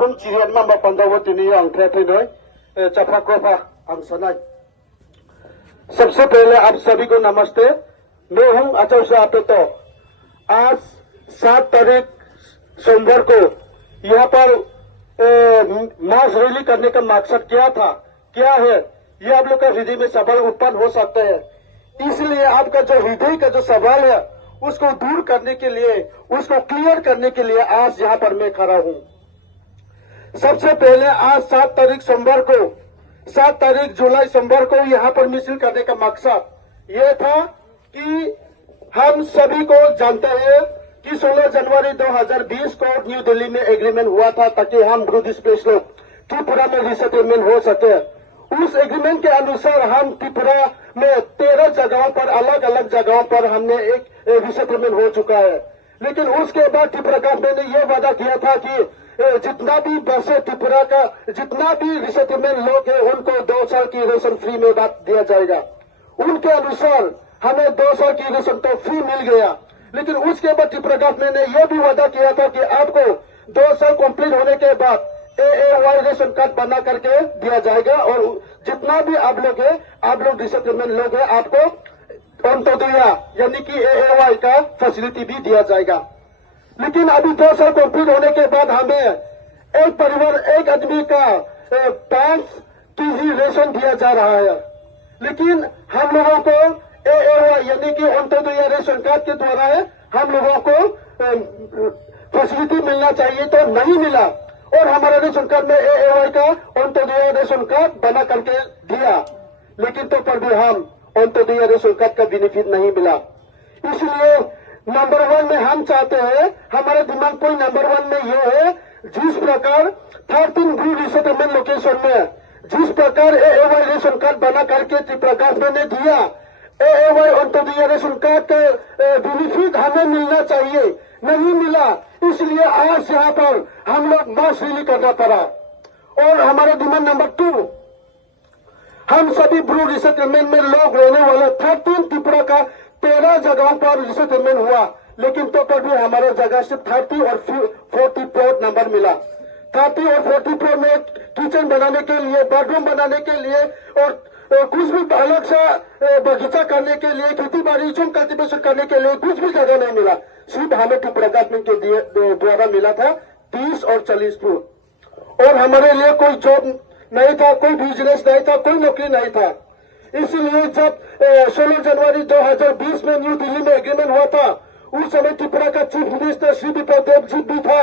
हम चिरियन मामा पंजाबती अंतरे थे चफा अंसनाई। सबसे पहले आप सभी को नमस्ते। मैं हूं अचल से आते तो आज 7 तारीख सोमवार को यहाँ पर मास रैली करने का मकसद क्या है ये आप लोग का हृदय में सवाल उत्पन्न हो सकता है। इसलिए आपका जो हृदय का जो सवाल है उसको दूर करने के लिए, उसको क्लियर करने के लिए आज यहाँ पर मैं खड़ा हूँ। सबसे पहले आज 7 तारीख सोमवार को 7 तारीख जुलाई सोमवार को यहाँ पर मिছিল करने का मकसद ये था कि हम सभी को जानते हैं कि 16 जनवरी 2020 को न्यू दिल्ली में एग्रीमेंट हुआ था ताकि हम ब्रू डिस्प्लेस लोग त्रिपुरा में रिसेटलमेंट हो सके। उस एग्रीमेंट के अनुसार हम त्रिपुरा में 13 जगहों पर, अलग अलग जगहों पर हमने एक रिसेटलमेंट हो चुका है। लेकिन उसके बाद त्रिपुरा गवर्नमेंट ने यह वादा किया था कि जितना भी बसे त्रिपुरा का जितना भी रिसेटलमेंट लोग हैं उनको 2 साल की रेशन फ्री में दिया जाएगा। उनके अनुसार हमें 2 साल की रेशन तो फ्री मिल गया। लेकिन उसके बाद त्रिपुरा गवर्नमेंट ने यह भी वादा किया था कि आपको 2 साल कंप्लीट होने के बाद AAY रेशन कार्ड बना करके दिया जाएगा और जितना भी आप लोग रिसेटलमेंट लोग हैं आपको अंत्योदय यानी कि AAY का फैसिलिटी भी दिया जाएगा। लेकिन अभी 2 साल कंप्लीट होने के बाद हमें एक परिवार, एक आदमी का 5 केजी रेशन दिया जा रहा है। लेकिन हम लोगों को AAY यानी कि अंत्योदय रेशन कार्ड के द्वारा हम लोगों को फैसिलिटी मिलना चाहिए तो नहीं मिला और हमारे रेशन कार्ड में AAY का अंत्योदय रेशन कार्ड बना करके दिया। लेकिन तो पर भी हम अंत्योदय रेशन कार्ड का बेनिफिट नहीं मिला। इसलिए नंबर 1 में हम चाहते हैं, हमारा दिमाग कोई नंबर 1 में यह है, जिस प्रकार 13 ब्रू रिसेटलमेंट लोकेशन में जिस प्रकार AAY रेशन कार्ड बना करके त्रिपुरा गवर्नमेंट ने दिया, AAY अंत्योदय रेशन कार्ड का बेनिफिट हमें मिलना चाहिए, नहीं मिला। इसलिए आज यहाँ पर हम लोग मास रैली करना पड़ा। और हमारा डिमांड नंबर 2, हम सभी ब्रू रिसेटलमेंट में लोग रहने वाले 13 त्रिपुरा का 13 जगहों पर रिसेटलमेंट हुआ। लेकिन तो पर भी हमारे जगह से 30 और 44 नंबर मिला। 30 और 44 में किचन बनाने के लिए, बेडरूम बनाने के लिए और कुछ भी अलग सा बगीचा करने के लिए, खेती बाड़ी चुन कल्टीवेशन करने के लिए कुछ भी जगह नहीं मिला। सिर्फ हमें त्रिपुरा गवर्नमेंट के द्वारा मिला था 30 और 40 फुट। और हमारे लिए कोई जॉब नहीं था, कोई बिजनेस नहीं था, कोई नौकरी नहीं था। इसलिए जब 16 जनवरी 2020 में न्यू दिल्ली में एग्रीमेंट हुआ था, उस समय त्रिपुरा का चीफ मिनिस्टर श्री विप्लव देव जी भी था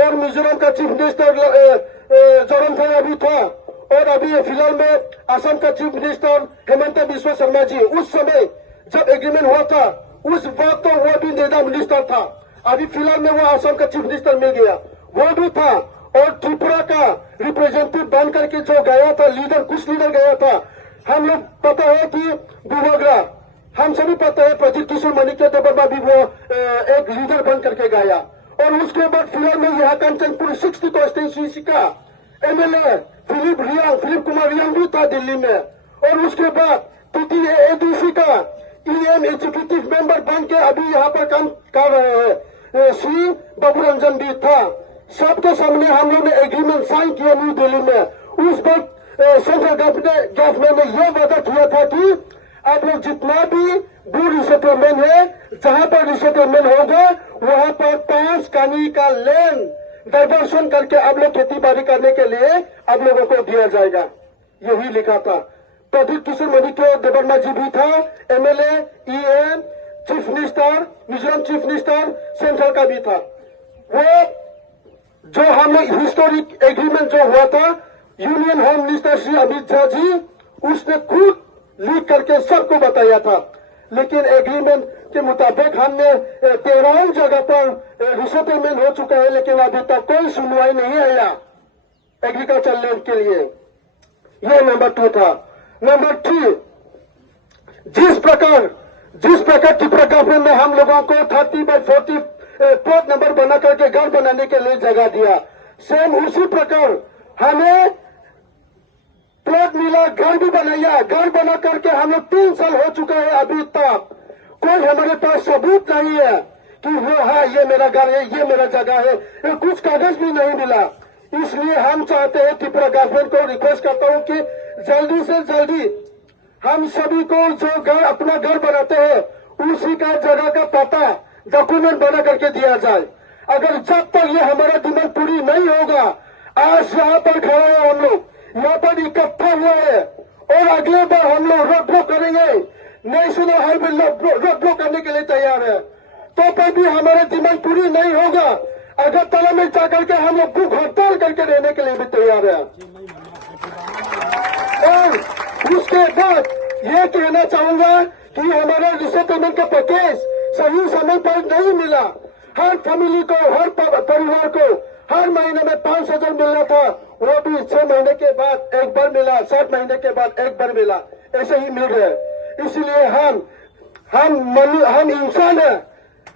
और मिजोरम का चीफ मिनिस्टर जोरमथंगा भी था और अभी फिलहाल में असम का चीफ मिनिस्टर हेमंत बिस्वा शर्मा जी। उस समय जब एग्रीमेंट हुआ था उस वक्त तो वो भी नेता मिनिस्टर था। अभी फिलहाल में वो असम का चीफ मिनिस्टर मिल गया, वो भी था। और त्रिपुरा का रिप्रेजेंटेटिव बन करके जो गया था, कुछ लीडर गया था। हम लोग पता है कि बुबोगरा, हम सभी पता है प्रदीप किशोर मणिके देवबर्मा भी वो एक लीडर बन करके गया। और उसके बाद फिलहाल में यहाँ कंचनपुर 60 कॉन्स्टिट्यूंसी का MLA फिलिप कुमार रियांग भी था दिल्ली में। और उसके बाद TTADC का EM एग्जीक्यूटिव मेंबर बन के अभी यहाँ पर काम कर रहे हैं श्री बाबू रंजन भी था। सबके सामने हम लोग ने एग्रीमेंट साइन किया न्यू दिल्ली में। उस वक्त सेंट्रल गवर्नमेंट ने यह वादा किया था कि आप लोग जितना भी ब्रू रिसेटलमेंट है, जहां पर रिसेटलमेंट होगा वहां पर 5 कानी का लैंड डाइवर्शन करके आप लोग खेती बाड़ी करने के लिए आप लोगों को दिया जाएगा। यही लिखा था। प्रदीप किशोर मणिके देवबर्मा जी भी था, MLA, EM, chief minister, Mizoram chief minister, central का भी था। वो जो हमने हिस्टोरिक एग्रीमेंट जो हुआ था, union home minister Shri Amit Shah ji उसने खुद लिख करके सबको बताया था। लेकिन एग्रीमेंट के मुताबिक हमने 13 जगह पर रिसेटलमेंट हो चुका है, लेकिन अभी तक कोई सुनवाई नहीं आया एग्रीकल्चर लैंड के लिए। यह नंबर 2 था। नंबर 3, जिस प्रकार त्रिपुरा गवर्नमेंट ने हम लोगों को 30/40 प्लॉट नंबर बना करके घर बनाने के लिए जगह दिया, सेम उसी प्रकार हमें प्लॉट मिला, घर भी बनाया। घर बना करके हमें 3 साल हो चुका है, अभी तक कोई हमारे पास सबूत नहीं है कि वो हाँ ये मेरा घर है, ये मेरा जगह है, कुछ कागज भी नहीं मिला। इसलिए हम चाहते हैं त्रिपुरा गवर्नमेंट को रिक्वेस्ट करता हूं कि जल्दी से जल्दी हम सभी को जो घर अपना घर बनाते हैं उसी का जगह का पता डॉक्यूमेंट बना करके दिया जाए। अगर जब तक ये हमारा डिमांड पूरी नहीं होगा, आज यहाँ पर खड़े हैं हम लोग, यहाँ पर इकट्ठा हुए हैं और अगले बार हम लोग रोड ब्लॉक करेंगे, नेशनल हाईवे रोड ब्लॉक करने के लिए तैयार है। तो पर भी हमारे डिमांड पूरी नहीं होगा, अगरतला में जाकर के हम लोग भूख हड़ताल करके रहने के लिए भी तैयार है। और उसके बाद ये कहना चाहूंगा कि हमारा रिसेटलमेंट का पैकेज सही समय पर नहीं मिला। हर फैमिली को, हर परिवार को हर महीने में 5,000 मिलना था, वो भी 6 महीने के बाद एक बार मिला, 7 महीने के बाद एक बार मिला, ऐसे ही मिल रहे। इसलिए हम इंसान है,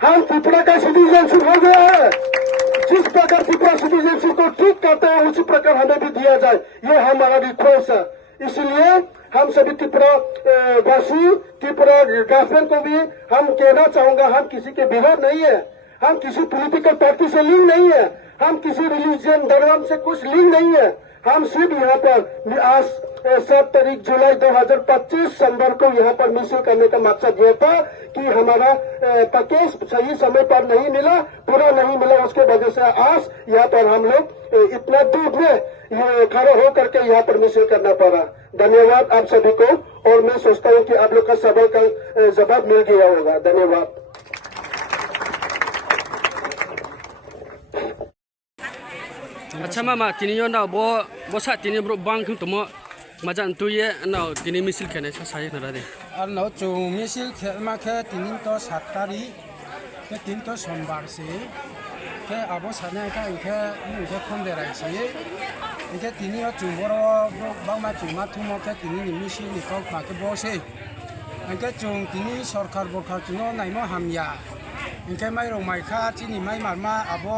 हम त्रिपुरा का सिटीजनशिप हो गया है। जिस प्रकार त्रिपुरा सिटीजनशिप को ठीक करते हैं उसी प्रकार हमें भी दिया जाए, ये हमारा रिक्वेस्ट है। इसलिए हम सभी त्रिपुरा वासी, त्रिपुरा गवर्नमेंट को भी हम कहना चाहूंगा, हम किसी के विरोध नहीं है, हम किसी पॉलिटिकल पार्टी से लिंक नहीं है, हम किसी रिलीजन धर्म से कुछ लिंक नहीं है। हम सिर्फ यहाँ पर आज 7 तारीख जुलाई 2025 सोमवार को यहाँ पर मिसल करने का मकसद यह था कि हमारा पैकेज सही समय पर नहीं मिला, पूरा नहीं मिला, उसके वजह से आज यहाँ पर हम लोग इतना दूर में खड़े हो करके यहाँ पर मिसल करना पड़ा। धन्यवाद आप सभी को, और मैं सोचता हूँ कि आप लोग का सवाल का जवाब मिल गया होगा। धन्यवाद। अच्छा मामा तिनियो ना बो सा तिनि ब्रो बांग खम तमो मजा तुये ना तिनि मिसिल खेने सा साय नरा दे और नौ चौ मिसिल खेलमा खे 3 तो 7 तारीख के 3 तो सोमवार से के अब साने का इनके खंडे राइसे इनके तिनियो चुबरो बांगमा चुमा थुमो के तिनि मिसिल निको माके बोसे इनके चुं तिनि सरकार बरखार चुनो नाइमो हामया इनके माइरो माइखा चिनि माइ मारमा आबो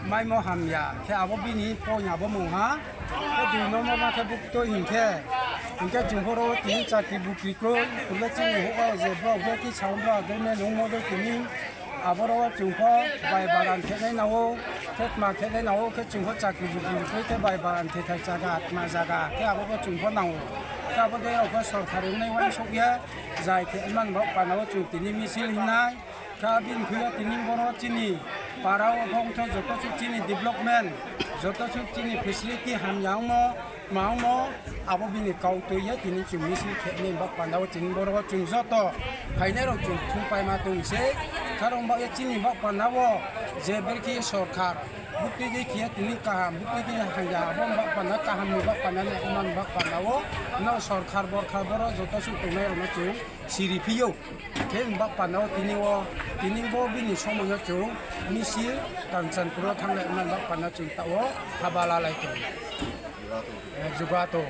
माइ मो हामया के आबो बिनि पोयाबो मुहा के दुनो मो माके बुक तो इनके जुंबरो तिनि चाकि बुकि को कुले चिनि होगा जे ब्रो बेकि साउंडा देने नोमो दे तिनि आबरो जुंफो बाय बागान खेने नाओ खेत मा खेने नाओ के जुंफो चाकि बुकि के बाय बागान थे थाय जागा आत्मा जागा के आबो जुंफो नाओ का बो दे अबो सरकारि नै वन सकिया जाय के मान बो पानाओ जुं तिनि मिसिल हिनाय का बिन खुया तिनि बरो चिनि पाराओ भंगथ जतो चिनि डेभलपमेन्ट जतो चिनि फेसिलिटी हामयामो मामो आबो बिनि काउतोय तिनि मिसिल खेने बा पानाओ चिनि बरो जुं जतो फाइनेरो जुं थुपाय मा दुंसे खारं बा चिनि बा पानाओ जे बेरखि सरकार बुक्ति दे खिया तिनि काहाम बुक्ति दे हाया बम बा पाना काहाम बा पाना ने मान बा पानाओ न सरकार बरखार बरो जतो सुतुनाय रनो जुं सिरिफियो के बा पानाओ तिनि बो बिनि समयो जुं मिसिल कांचनपुर थांनाय मान बा पाना जुं ताओ हाबाला लायतो जुगातो